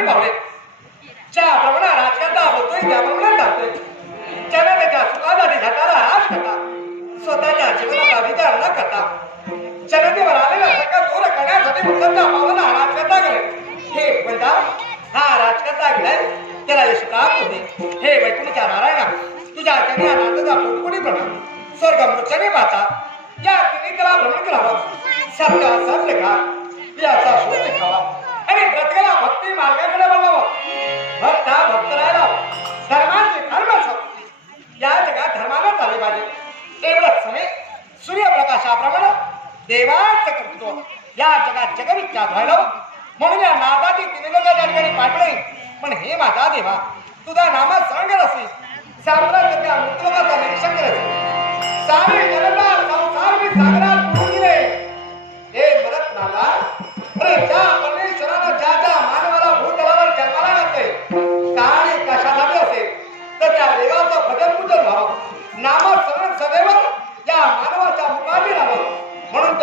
आणि पावले ज्याप्रमाणे राजकर्ता त्या प्रमाणात टाकतोय जनतेच्या सुखासाठी झटाला राज करता स्वतःच्या जीवनाचा विचार न करता जनतेवर आलेला सगळं दूर करण्यासाठी मुलांच्या पावला राजकर्ता गेले हे बंदा हा राजकर्ता गेलाय त्याला यश प्राप्त होते. हे वैकुंठच्या नारायणा तुझ्या जनी आनंदाचा फुटफुटी प्रणाम स्वर्ग मृत्यूने पाहता. या तिने त्याला भ्रमण करावा. सत्य सत्य खा याचा शोध घ्यावा आणि प्रत्येकाला भक्ती देवाचं कर्तृत्व. या जगात जगविख्यात व्हायला म्हणून या नादाची दिलेल्या लोक ठिकाणी पाठवले पण हे माझा देवा तुझा नामा सांग असे. साम्राज्याच्या मृत्यूलोकाचा निरीक्षण करत सारे जनता संसार मी सागरात बुडून हे मरत नाला अरे त्या परमेश्वरानं ज्या ज्या मानवाला भूतलावर जन्माला घातले कहाणी कशासाठी असेल तर त्या देवाचं भजन पूजन व्हावं. नामस्मरण सदैव या मानवा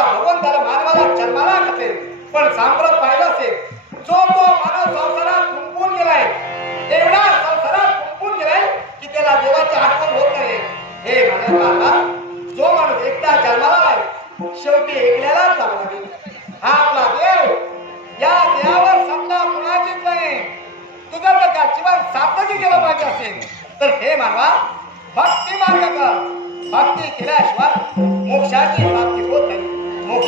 म्हणून त्या त्याला मानवाला जन्माला घातले. पण सांप्रत पाहिलं असेल जो तो मानव संसारात गुंपून गेलाय एवढा संसारात गुंपून गेलाय की त्याला देवाची आठवण होत नाही. हे म्हणत जो माणूस एकदा जन्माला आहे शेवटी एकल्याला जावं लागेल हा आपला देव या देवावर सत्ता कुणाचीच नाही. तुझं जर का जीवन सार्थकी केलं पाहिजे असेल. तर हे मानवा भक्ती मार्ग कर. भक्ती केल्याशिवाय मोक्षाची प्राप्ती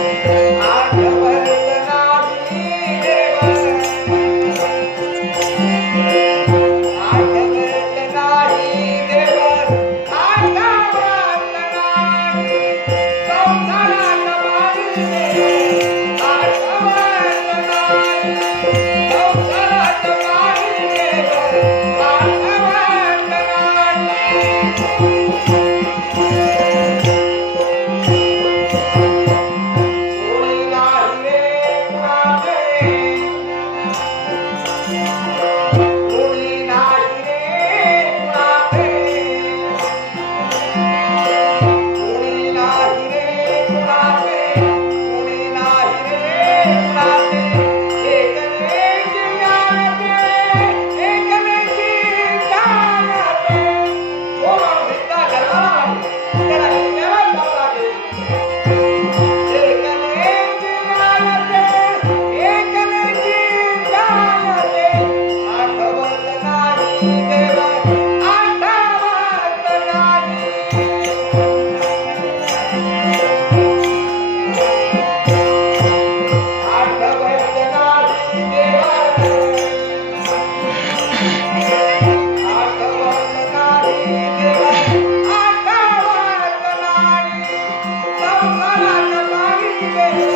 I'm Yeah.